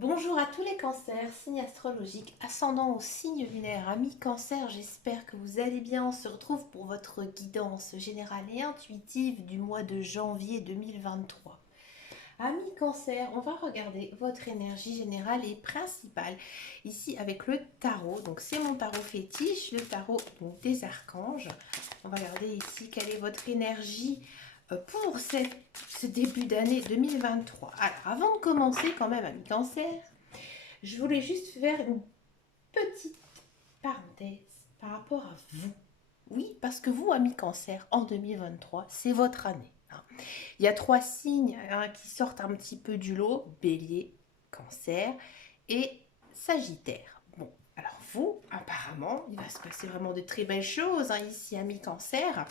Bonjour à tous les cancers, signe astrologique, ascendant au signe lunaire, amis cancer, j'espère que vous allez bien. On se retrouve pour votre guidance générale et intuitive du mois de janvier 2023. Amis cancer, on va regarder votre énergie générale et principale ici avec le tarot. Donc c'est mon tarot fétiche, le tarot donc, des archanges. On va regarder ici quelle est votre énergie pour ce début d'année 2023. Alors, avant de commencer quand même, amis cancer, je voulais juste faire une petite parenthèse par rapport à vous. Oui, parce que vous, amis cancer, en 2023, c'est votre année. Il y a trois signes qui sortent un petit peu du lot, bélier, cancer et sagittaire. Bon, alors vous, apparemment, il va se passer vraiment de très belles choses ici, amis cancer.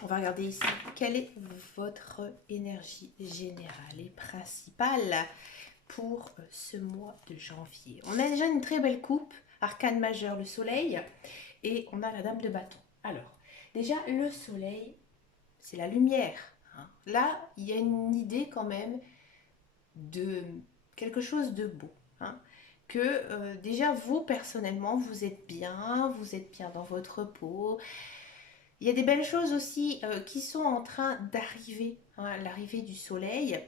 On va regarder ici quelle est votre énergie générale et principale pour ce mois de janvier. On a déjà une très belle coupe, arcane majeur, le soleil, et on a la dame de bâton. Alors, déjà, le soleil, c'est la lumière. Là, il y a une idée quand même de quelque chose de beau. Que déjà, vous, personnellement, vous êtes bien dans votre peau. Il y a des belles choses aussi qui sont en train d'arriver, l'arrivée du soleil.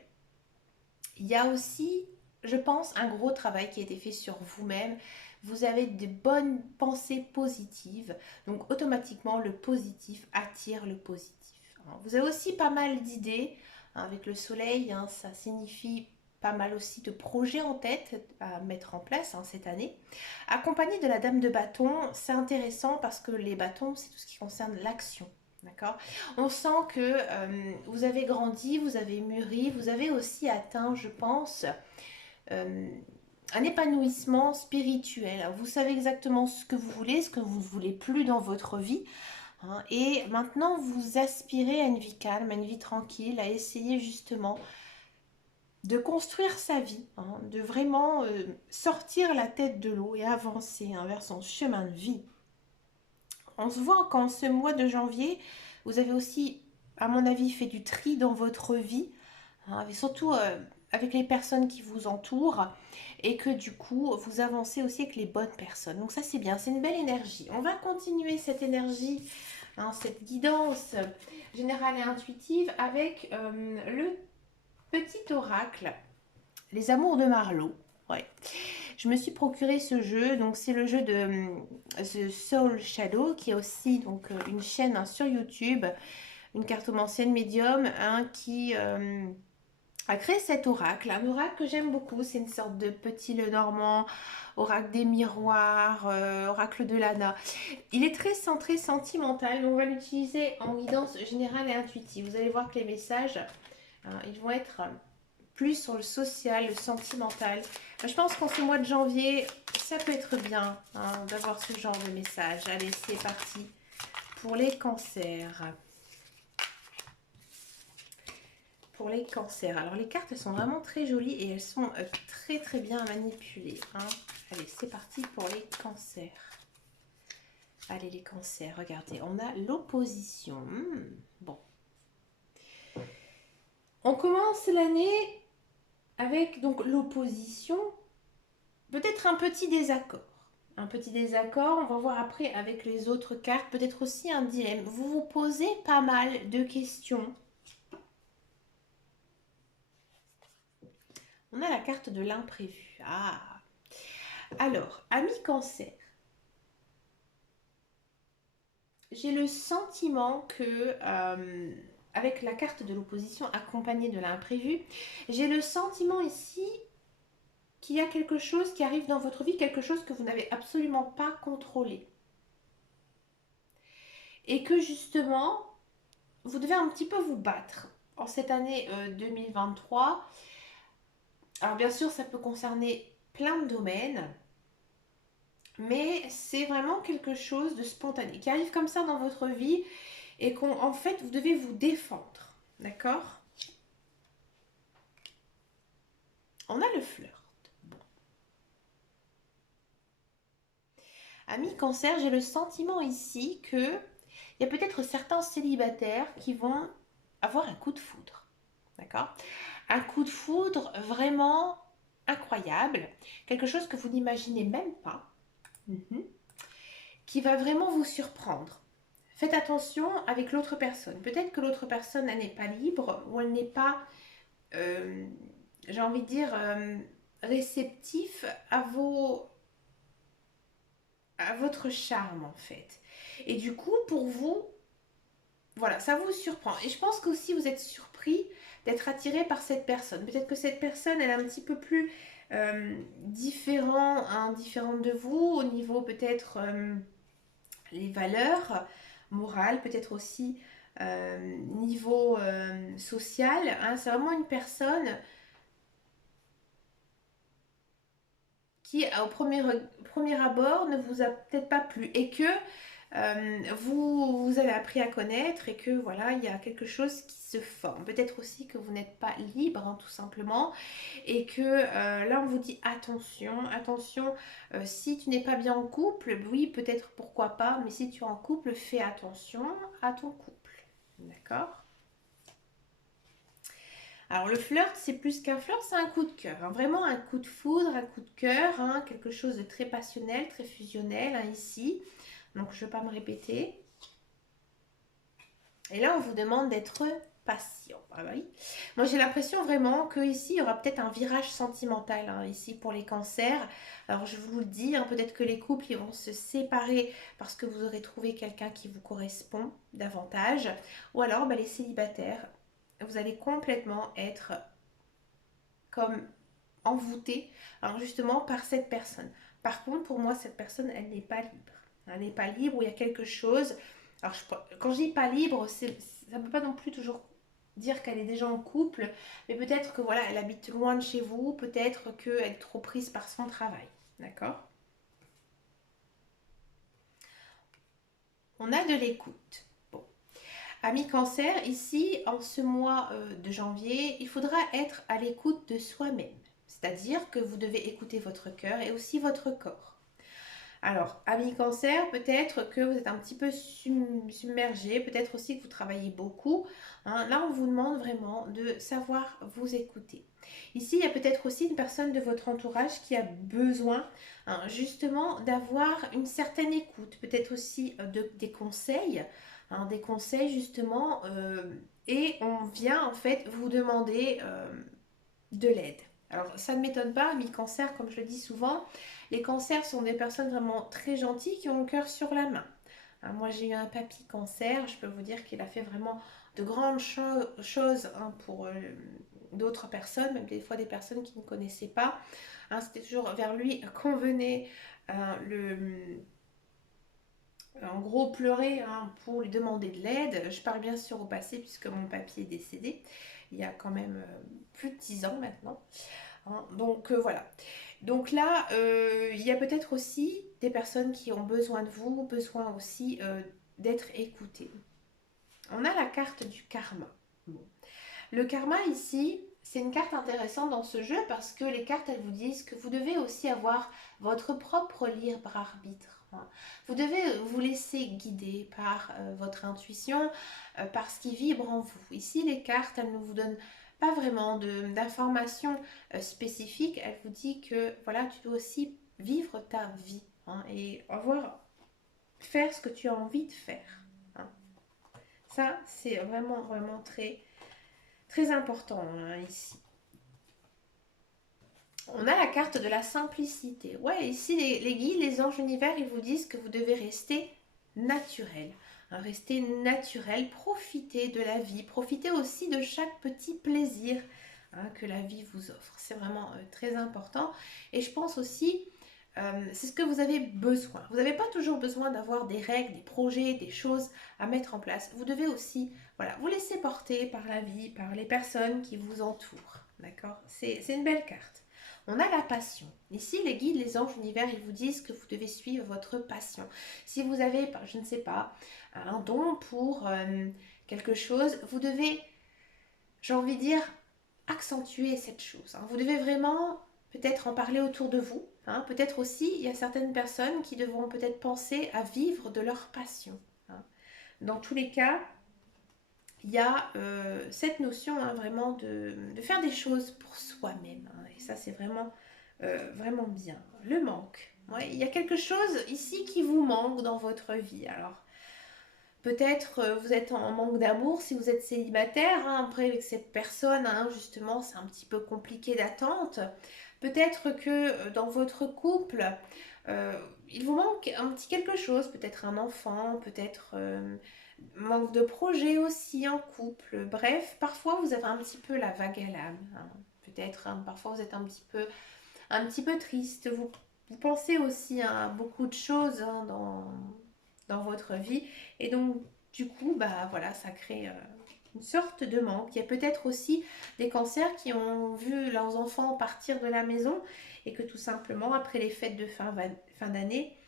Il y a aussi, je pense, un gros travail qui a été fait sur vous-même. Vous avez de bonnes pensées positives, donc automatiquement le positif attire le positif. Vous avez aussi pas mal d'idées avec le soleil, ça signifie pas mal aussi de projets en tête à mettre en place cette année. Accompagné de la dame de bâton, c'est intéressant parce que les bâtons, c'est tout ce qui concerne l'action. D'accord. On sent que vous avez grandi, vous avez mûri, vous avez aussi atteint, je pense, euh, un épanouissement spirituel. Vous savez exactement ce que vous voulez, ce que vous ne voulez plus dans votre vie. Et maintenant, vous aspirez à une vie calme, à une vie tranquille, à essayer justement de construire sa vie, de vraiment sortir la tête de l'eau et avancer vers son chemin de vie. On se voit qu'en ce mois de janvier, vous avez aussi, à mon avis, fait du tri dans votre vie, surtout avec les personnes qui vous entourent, et que du coup, vous avancez aussi avec les bonnes personnes. Donc ça, c'est bien, c'est une belle énergie. On va continuer cette énergie, cette guidance générale et intuitive avec le petit oracle, les amours de Marlowe. Ouais. Je me suis procuré ce jeu, donc c'est le jeu de The Soul Shadow, qui est aussi donc une chaîne sur YouTube, une cartomancienne médium qui a créé cet oracle, un oracle que j'aime beaucoup. C'est une sorte de petit Lenormand, oracle des miroirs, oracle de Lana. Il est très centré sentimental, donc on va l'utiliser en guidance générale et intuitive. Vous allez voir que les messages, ils vont être plus sur le social, le sentimental. Je pense qu'en ce mois de janvier, ça peut être bien d'avoir ce genre de message. Allez, c'est parti pour les cancers. Pour les cancers. Alors les cartes sont vraiment très jolies et elles sont très très bien manipulées. Allez, c'est parti pour les cancers. Allez, les cancers, regardez, on a l'opposition. Bon. On commence l'année avec donc l'opposition, peut-être un petit désaccord. Un petit désaccord, on va voir après avec les autres cartes, peut-être aussi un dilemme. Vous vous posez pas mal de questions. On a la carte de l'imprévu. Alors, ami cancer, j'ai le sentiment que, avec la carte de l'opposition accompagnée de l'imprévu, j'ai le sentiment ici qu'il y a quelque chose qui arrive dans votre vie, quelque chose que vous n'avez absolument pas contrôlé. Et que justement, vous devez un petit peu vous battre en cette année 2023. Alors bien sûr, ça peut concerner plein de domaines, mais c'est vraiment quelque chose de spontané qui arrive comme ça dans votre vie et qu'en fait, vous devez vous défendre. D'accord? On a le flirt. Ami cancer, j'ai le sentiment ici que il y a peut-être certains célibataires qui vont avoir un coup de foudre. D'accord? Un coup de foudre vraiment incroyable, quelque chose que vous n'imaginez même pas, qui va vraiment vous surprendre. Faites attention avec l'autre personne. Peut-être que l'autre personne, elle n'est pas libre ou elle n'est pas, euh, j'ai envie de dire, réceptif à votre charme en fait. Et du coup, pour vous, voilà, ça vous surprend. Et je pense qu'aussi vous êtes surpris d'être attiré par cette personne. Peut-être que cette personne, elle est un petit peu plus différente de vous au niveau peut-être les valeurs morales, peut-être aussi niveau social. Hein. C'est vraiment une personne qui, premier abord, ne vous a peut-être pas plu et que vous avez appris à connaître et que voilà, il y a quelque chose qui se forme. Peut-être aussi que vous n'êtes pas libre, hein, tout simplement, et que là, on vous dit attention, attention, si tu n'es pas bien en couple, oui, peut-être pourquoi pas, mais si tu es en couple, fais attention à ton couple. D'accord? Alors le flirt, c'est plus qu'un flirt, c'est un coup de cœur. Hein. Vraiment un coup de foudre, un coup de cœur, hein, quelque chose de très passionnel, très fusionnel hein, ici. Donc je ne vais pas me répéter. Et là, on vous demande d'être patient. Ah bah oui. Moi, j'ai l'impression vraiment qu'ici, il y aura peut-être un virage sentimental hein, ici pour les cancers. Alors je vous le dis, hein, peut-être que les couples ils vont se séparer parce que vous aurez trouvé quelqu'un qui vous correspond davantage. Ou alors bah, les célibataires, vous allez complètement être comme envoûté, alors justement par cette personne. Par contre, pour moi, cette personne, elle n'est pas libre. Elle n'est pas libre, ou il y a quelque chose. Alors, quand je dis pas libre, ça ne peut pas non plus toujours dire qu'elle est déjà en couple, mais peut-être que voilà, elle habite loin de chez vous, peut-être qu'elle est trop prise par son travail. D'accord? On a de l'écoute. Bon. Ami cancer, ici, en ce mois de janvier, il faudra être à l'écoute de soi-même. C'est-à-dire que vous devez écouter votre cœur et aussi votre corps. Alors, ami cancer, peut-être que vous êtes un petit peu submergé, peut-être aussi que vous travaillez beaucoup. Hein. Là, on vous demande vraiment de savoir vous écouter. Ici, il y a peut-être aussi une personne de votre entourage qui a besoin hein, justement d'avoir une certaine écoute, peut-être aussi des conseils, hein, des conseils justement, et on vient en fait vous demander de l'aide. Alors, ça ne m'étonne pas, mais cancer, comme je le dis souvent, les cancers sont des personnes vraiment très gentilles qui ont le cœur sur la main. Hein, moi, j'ai eu un papy cancer, je peux vous dire qu'il a fait vraiment de grandes choses hein, pour d'autres personnes, même des fois des personnes qui ne connaissaient pas. Hein, c'était toujours vers lui qu'on venait en gros pleurer hein, pour lui demander de l'aide. Je parle bien sûr au passé puisque mon papy est décédé il y a quand même plus de 10 ans maintenant. Hein. Donc voilà. Donc là, il y a peut-être aussi des personnes qui ont besoin de vous, besoin aussi d'être écoutées. On a la carte du karma. Bon. Le karma ici, c'est une carte intéressante dans ce jeu parce que les cartes, elles vous disent que vous devez aussi avoir votre propre libre arbitre. Hein. Vous devez vous laisser guider par votre intuition, par ce qui vibre en vous. Ici, les cartes, elles ne vous donnent pas vraiment d'informations spécifiques. Elles vous disent que voilà, tu dois aussi vivre ta vie hein, et faire ce que tu as envie de faire. Hein. Ça, c'est vraiment, vraiment très important hein, ici. On a la carte de la simplicité. Ouais, ici, les guides, les anges univers, ils vous disent que vous devez rester naturel. Hein, rester naturel, profiter de la vie, profiter aussi de chaque petit plaisir hein, que la vie vous offre. C'est vraiment très important. Et je pense aussi, c'est ce que vous avez besoin. Vous n'avez pas toujours besoin d'avoir des règles, des projets, des choses à mettre en place. Vous devez aussi voilà, vous laisser porter par la vie, par les personnes qui vous entourent. D'accord? C'est une belle carte. On a la passion. Ici, les guides, les anges, l'univers, ils vous disent que vous devez suivre votre passion. Si vous avez, je ne sais pas, un don pour quelque chose, vous devez, j'ai envie de dire, accentuer cette chose. Hein. Vous devez vraiment peut-être en parler autour de vous. Hein. Peut-être aussi, il y a certaines personnes qui devront peut-être penser à vivre de leur passion. Hein. Dans tous les cas, il y a cette notion hein, vraiment de faire des choses pour soi-même. Hein. Et ça, c'est vraiment vraiment bien. Le manque. Ouais, il y a quelque chose ici qui vous manque dans votre vie. Alors, peut-être vous êtes en manque d'amour si vous êtes célibataire, hein. Après, avec cette personne, hein, justement, c'est un petit peu compliqué d'attente. Peut-être que dans votre couple, euh, il vous manque un petit quelque chose, peut-être un enfant, peut-être manque de projet aussi en couple. Bref, parfois vous avez un petit peu la vague à l'âme, hein. Peut-être hein, parfois vous êtes un petit peu triste. Vous pensez aussi à beaucoup de choses hein, dans votre vie. Et donc, du coup, bah voilà, ça crée une sorte de manque. Il y a peut-être aussi des cancers qui ont vu leurs enfants partir de la maison et que tout simplement, après les fêtes de fin d'année,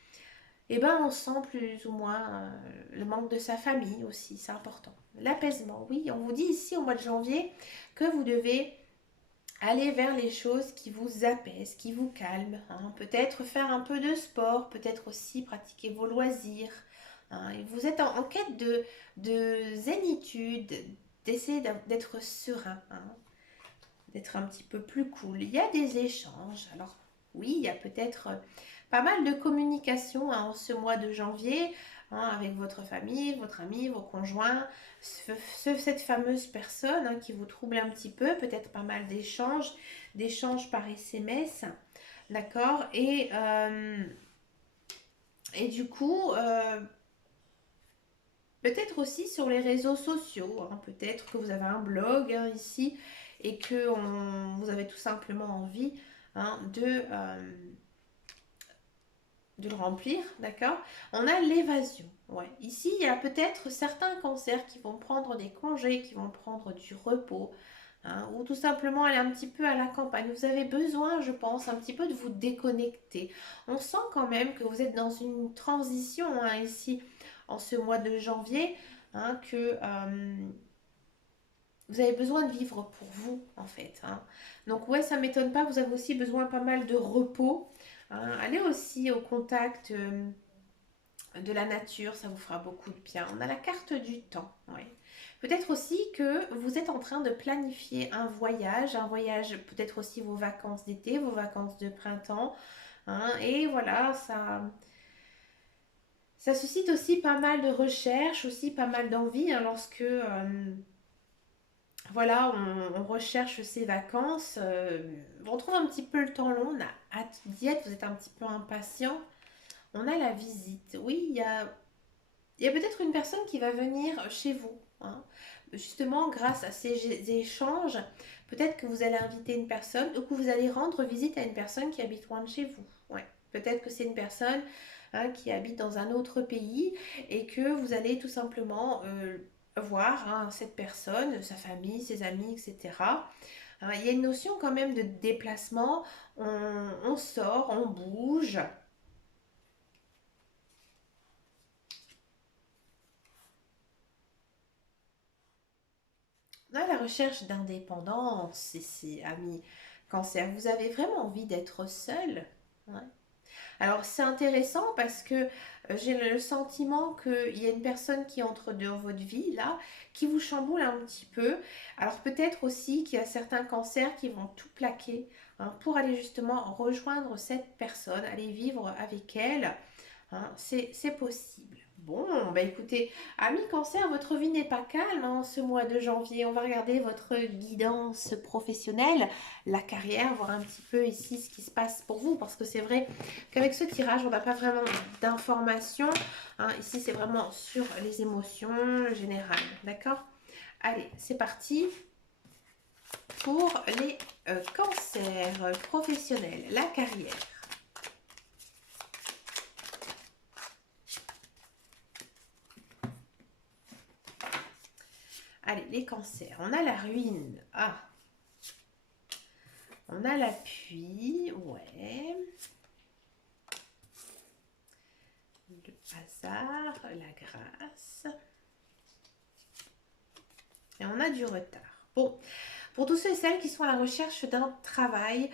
eh ben, on sent plus ou moins le manque de sa famille aussi, c'est important. L'apaisement, oui, on vous dit ici au mois de janvier que vous devez aller vers les choses qui vous apaisent, qui vous calment, hein. Peut-être faire un peu de sport, peut-être aussi pratiquer vos loisirs, hein. Et vous êtes en quête de zénitude, d'essayer d'être serein, hein, d'être un petit peu plus cool. Il y a des échanges. Alors oui, il y a peut-être pas mal de communication hein, en ce mois de janvier hein, avec votre famille, votre ami, vos conjoints, cette fameuse personne hein, qui vous trouble un petit peu, peut-être pas mal d'échanges par SMS, d'accord et du coup, peut-être aussi sur les réseaux sociaux, hein, peut-être que vous avez un blog hein, ici et que vous avez tout simplement envie hein, de le remplir, d'accord. On a l'évasion, ouais. Ici, il y a peut-être certains cancers qui vont prendre des congés, qui vont prendre du repos, hein, ou tout simplement aller un petit peu à la campagne. Vous avez besoin, je pense, un petit peu de vous déconnecter. On sent quand même que vous êtes dans une transition hein, ici, en ce mois de janvier, hein, que vous avez besoin de vivre pour vous, en fait, hein. Donc, ouais, ça ne m'étonne pas, vous avez aussi besoin pas mal de repos, hein. Allez aussi au contact de la nature, ça vous fera beaucoup de bien. On a la carte du temps, ouais. Peut-être aussi que vous êtes en train de planifier un voyage, peut-être aussi vos vacances d'été, vos vacances de printemps, hein. Et voilà, ça suscite aussi pas mal de recherches, aussi pas mal d'envie, hein, lorsque voilà, on recherche ses vacances, on trouve un petit peu le temps long, on a hâte d'y être, vous êtes un petit peu impatient. On a la visite. Oui, il y a peut-être une personne qui va venir chez vous, hein. Justement, grâce à ces échanges, peut-être que vous allez inviter une personne ou que vous allez rendre visite à une personne qui habite loin de chez vous. Ouais. Peut-être que c'est une personne hein, qui habite dans un autre pays et que vous allez tout simplement voir hein, cette personne, sa famille, ses amis, etc. Alors, il y a une notion quand même de déplacement. On sort, on bouge. On a la recherche d'indépendance ici, ami Cancer. Vous avez vraiment envie d'être seul, ouais. Alors c'est intéressant parce que j'ai le sentiment qu'il y a une personne qui entre dans votre vie là, qui vous chamboule un petit peu. Alors peut-être aussi qu'il y a certains cancers qui vont tout plaquer hein, pour aller justement rejoindre cette personne, aller vivre avec elle, hein, c'est possible. Bon, bah écoutez, ami cancer, votre vie n'est pas calme hein, ce mois de janvier. On va regarder votre guidance professionnelle, la carrière, voir un petit peu ici ce qui se passe pour vous. Parce que c'est vrai qu'avec ce tirage, on n'a pas vraiment d'informations, hein. Ici, c'est vraiment sur les émotions générales. D'accord. Allez, c'est parti pour les cancers professionnels, la carrière. Allez, les cancers. On a la ruine. Ah. On a l'appui. Ouais. Le hasard. La grâce. Et on a du retard. Bon. Pour tous ceux et celles qui sont à la recherche d'un travail,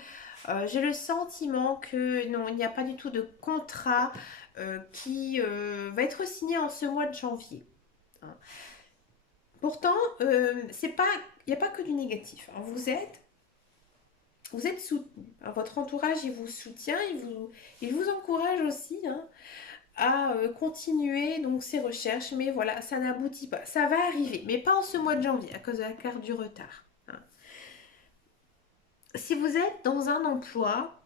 j'ai le sentiment que non, il n'y a pas du tout de contrat qui va être signé en ce mois de janvier, hein. Pourtant, c'est pas, il n'y a pas que du négatif, hein. Vous êtes vous êtes soutenu. Alors, votre entourage, il vous soutient, il vous encourage aussi, hein, à continuer donc ces recherches, mais voilà, ça n'aboutit pas. Ça va arriver, mais pas en ce mois de janvier à cause de la carte du retard, hein. Si vous êtes dans un emploi,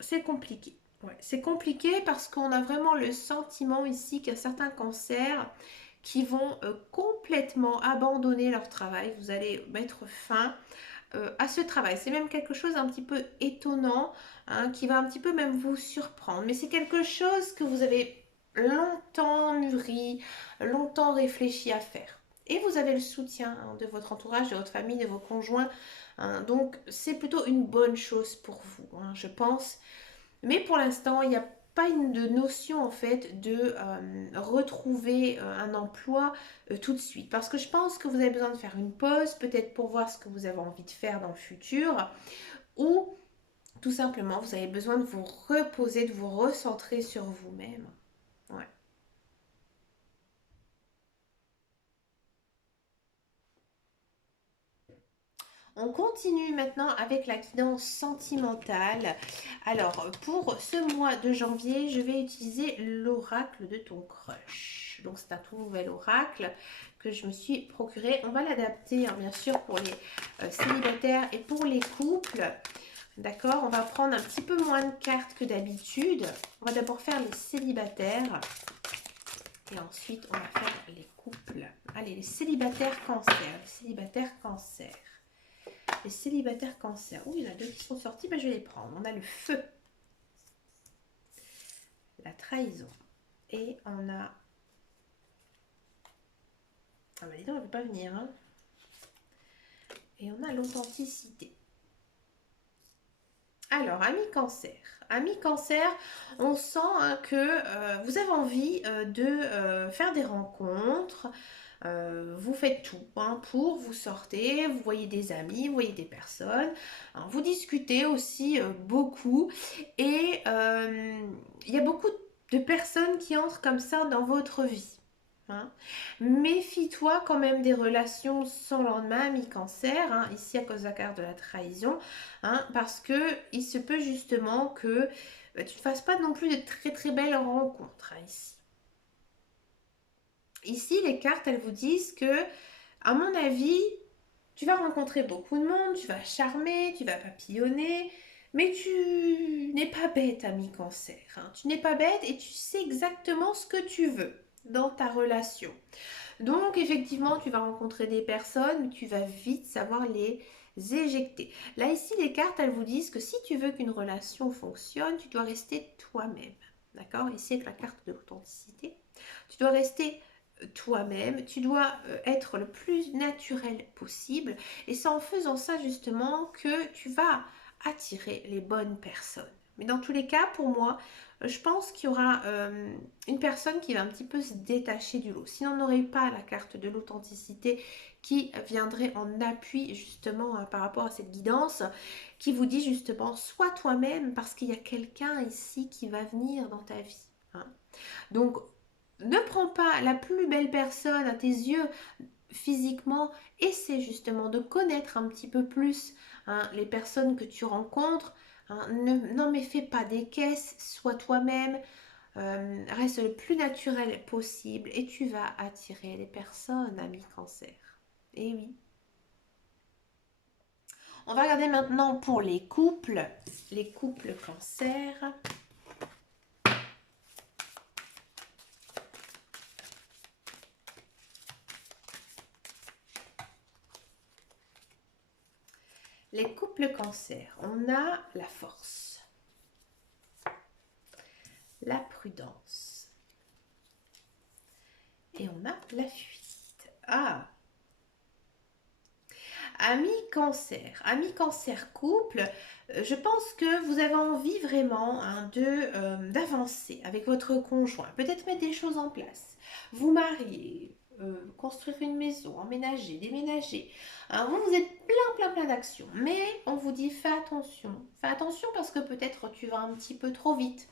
c'est compliqué. Ouais, c'est compliqué parce qu'on a vraiment le sentiment ici qu'il y a certains cancers qui vont complètement abandonner leur travail. Vous allez mettre fin à ce travail. C'est même quelque chose un petit peu étonnant, hein, qui va un petit peu même vous surprendre. Mais c'est quelque chose que vous avez longtemps mûri, longtemps réfléchi à faire. Et vous avez le soutien, hein, de votre entourage, de votre famille, de vos conjoints, hein. Donc c'est plutôt une bonne chose pour vous, hein, je pense. Mais pour l'instant, il n'y a pas de notion en fait de retrouver un emploi tout de suite. Parce que je pense que vous avez besoin de faire une pause, peut-être pour voir ce que vous avez envie de faire dans le futur. Ou tout simplement, vous avez besoin de vous reposer, de vous recentrer sur vous-même. Ouais. On continue maintenant avec la guidance sentimentale. Alors, pour ce mois de janvier, je vais utiliser l'oracle de ton crush. Donc, c'est un tout nouvel oracle que je me suis procuré. On va l'adapter, hein, bien sûr, pour les célibataires et pour les couples. D'accord, on va prendre un petit peu moins de cartes que d'habitude. On va d'abord faire les célibataires. Et ensuite, on va faire les couples. Allez, les célibataires cancer. Les célibataires cancer. Les célibataires cancer. Oh, il y en a deux qui sont sortis, ben, je vais les prendre. On a le feu, la trahison. Et on a... Ah bah dis donc, elle ne veut pas venir, hein. Et on a l'authenticité. Alors, ami cancer. Ami cancer, on sent, hein, que vous avez envie de faire des rencontres. Vous faites tout, hein, pour vous sortez, vous voyez des amis, vous voyez des personnes, hein, vous discutez aussi beaucoup et il y a beaucoup de personnes qui entrent comme ça dans votre vie, hein. Méfie-toi quand même des relations sans lendemain, mi-cancer, hein, ici à cause de la carte de la trahison, hein, parce que il se peut justement que tu ne fasses pas non plus de très très belles rencontres, hein, ici. Ici, les cartes, elles vous disent que, à mon avis, tu vas rencontrer beaucoup de monde, tu vas charmer, tu vas papillonner, mais tu n'es pas bête, ami cancer, hein. Tu n'es pas bête et tu sais exactement ce que tu veux dans ta relation. Donc, effectivement, tu vas rencontrer des personnes, tu vas vite savoir les éjecter. Là, ici, les cartes, elles vous disent que si tu veux qu'une relation fonctionne, tu dois rester toi-même. D'accord? Ici, avec la carte de l'authenticité, tu dois rester toi-même, tu dois être le plus naturel possible et c'est en faisant ça justement que tu vas attirer les bonnes personnes. Mais dans tous les cas, pour moi, je pense qu'il y aura une personne qui va un petit peu se détacher du lot. Si on n'aurait pas la carte de l'authenticité qui viendrait en appui justement par rapport à cette guidance, qui vous dit justement sois toi-même parce qu'il y a quelqu'un ici qui va venir dans ta vie, hein. Donc, ne prends pas la plus belle personne à tes yeux physiquement, essaie justement de connaître un petit peu plus, hein, les personnes que tu rencontres, hein. Non mais fais pas des caisses, sois toi-même, reste le plus naturel possible et tu vas attirer les personnes, ami cancer. Et oui. On va regarder maintenant pour les couples cancer. Les couples cancer, on a la force, la prudence et on a la fuite. Ah, ami cancer couple, je pense que vous avez envie vraiment, hein, d'avancer avec votre conjoint, peut-être mettre des choses en place, vous marier, construire une maison, emménager, déménager, hein. Vous êtes plein d'actions, mais on vous dit fais attention parce que peut-être tu vas un petit peu trop vite,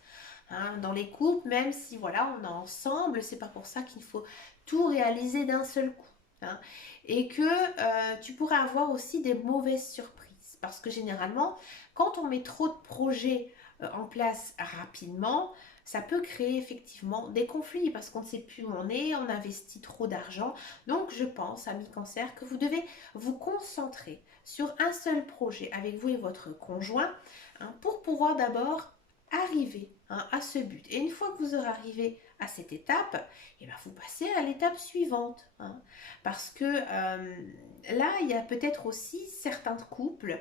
hein, dans les couples, même si voilà on est ensemble, c'est pas pour ça qu'il faut tout réaliser d'un seul coup, hein. Et que tu pourrais avoir aussi des mauvaises surprises parce que généralement, quand on met trop de projets en place rapidement, ça peut créer effectivement des conflits parce qu'on ne sait plus où on investit trop d'argent. Donc je pense, amis cancer, que vous devez vous concentrer sur un seul projet avec vous et votre conjoint, hein, pour pouvoir d'abord arriver, hein, à ce but. Et une fois que vous aurez arrivé à cette étape, eh ben, vous passez à l'étape suivante, hein. Parce que là, il y a peut-être aussi certains couples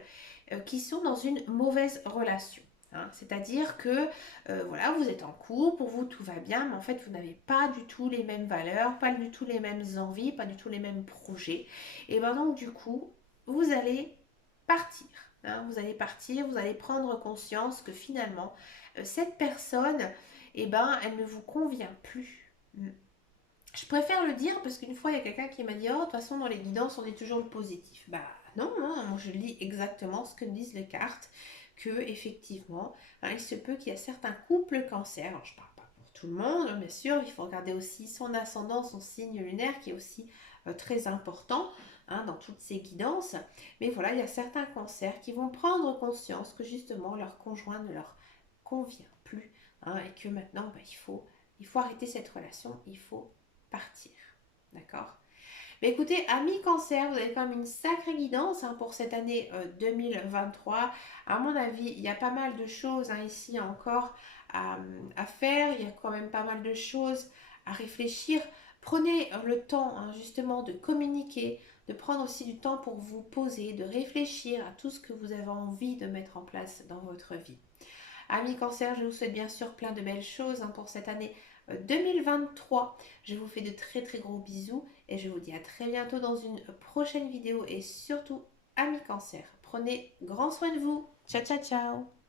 qui sont dans une mauvaise relation. Hein. C'est-à-dire que voilà, vous êtes en couple, pour vous tout va bien, mais en fait vous n'avez pas du tout les mêmes valeurs, pas du tout les mêmes envies, pas du tout les mêmes projets. Et bien donc du coup, vous allez partir. Hein. Vous allez partir, vous allez prendre conscience que finalement, cette personne, eh ben, elle ne vous convient plus. Mm. Je préfère le dire parce qu'une fois, il y a quelqu'un qui m'a dit: oh, de toute façon, dans les guidances, on est toujours le positif. Bah non, hein, moi je lis exactement ce que me disent les cartes, que effectivement, hein, il se peut qu'il y a certains couples cancer. Alors, je ne parle pas pour tout le monde, hein, bien sûr, il faut regarder aussi son ascendant, son signe lunaire qui est aussi très important, hein, dans toutes ces guidances. Mais voilà, il y a certains cancers qui vont prendre conscience que justement leur conjoint ne leur convient plus, hein, et que maintenant, bah, il faut arrêter cette relation, il faut partir. D'accord? Mais écoutez, amis cancer, vous avez quand même une sacrée guidance, hein, pour cette année 2023. À mon avis, il y a pas mal de choses, hein, ici encore à faire. Il y a quand même pas mal de choses à réfléchir. Prenez le temps, hein, justement de communiquer, de prendre aussi du temps pour vous poser, de réfléchir à tout ce que vous avez envie de mettre en place dans votre vie. Amis cancer, je vous souhaite bien sûr plein de belles choses, hein, pour cette année 2023. Je vous fais de très très gros bisous et je vous dis à très bientôt dans une prochaine vidéo. Et surtout, amis cancer, prenez grand soin de vous. Ciao ciao ciao.